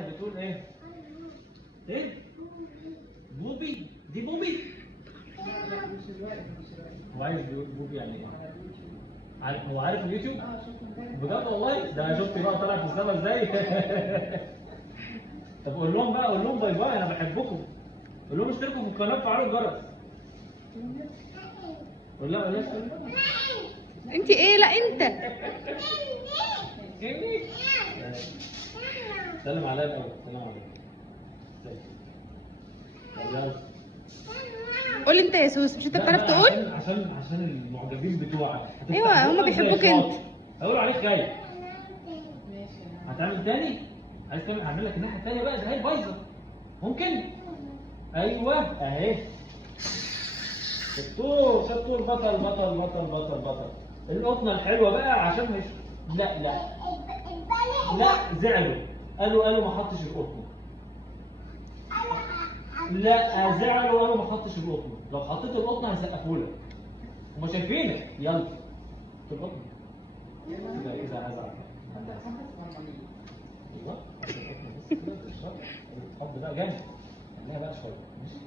عليها بتقول ايه؟ ايه؟ بوبي؟ دي بوبي؟ هو عايز بيقول بوبي يعني ايه؟ هو عارف اليوتيوب؟ بجد والله؟ ده انا شفت بقى طلع في السما ازاي؟ طب قول لهم بقى، قول لهم باي باي، انا بحبكم. قول لهم اشتركوا في القناه وفعلوا الجرس. قول لها، قول لها. انت ايه؟ لا انت. سلم عليا الاول، سلم عليا. يلا. قول انت يا سوس، مش انت لا بتعرف بقى، تقول؟ عشان المعجبين بتوعك ايوه هما بيحبوك انت. هقولوا عليك خايف. هتعمل تاني؟ عايز تعمل؟ هعمل لك الناحيه التانيه بقى، ده هي البايظه. ممكن؟ ايوه اهي. شطور شطور، بطل بطل بطل بطل بطل. القطنه الحلوه بقى عشان مش. لا لا لا، زعلوا. قالوا ما حطش القطنه. لا زعلوا، قالوا ما حطش القطنه. لو حطيت القطنه هيسقفوا لك. هما شايفينك. يلا حط القطنه. اذا هزعل. ايوه حط القطنه بس كده بالظبط. الحب بقى جامد. خليها بقى شويه ماشي.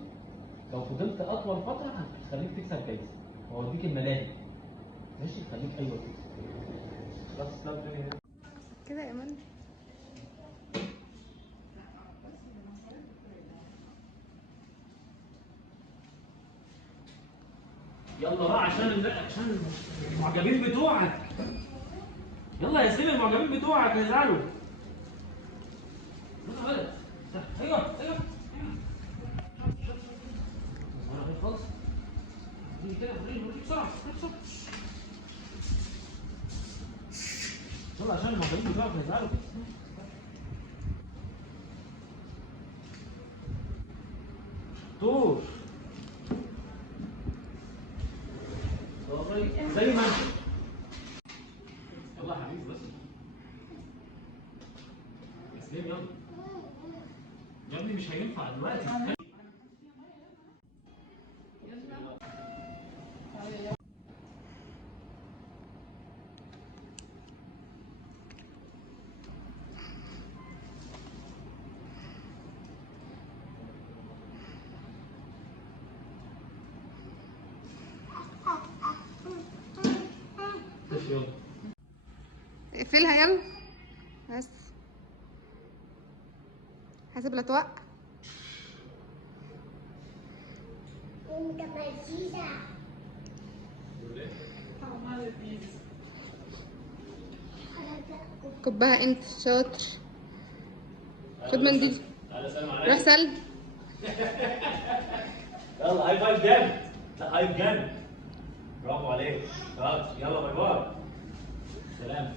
لو فضلت اطول فتره هتخليك تكسب جايزه. واوديك الملاهي. ماشي خليك ايوه كده. خلاص تسلم تاني. كده يا مان. يلا بقى عشان المعجبين بتوعك. يلا يا سيدي، المعجبين بتوعك هيزعلوا. يلا يا ولد. ايوه ايوه. خلاص. دي كده وريني بسرعه بسرعه. يلا عشان المعجبين بتوعك هيزعلوا. طول. زي ما انت. يلا يا حبيبي بس. اسلم يلا. يا ابني مش هينفع دلوقتي. يلا. اقفلها يلا. بس حاسب لا توقع. كبها انت شاطر. خد منديل. تعالى سلم عليا. روح سلم. يلا هاي فايف جامد. لا هاي جامد. برافو عليك. يلا باي باي. سلام.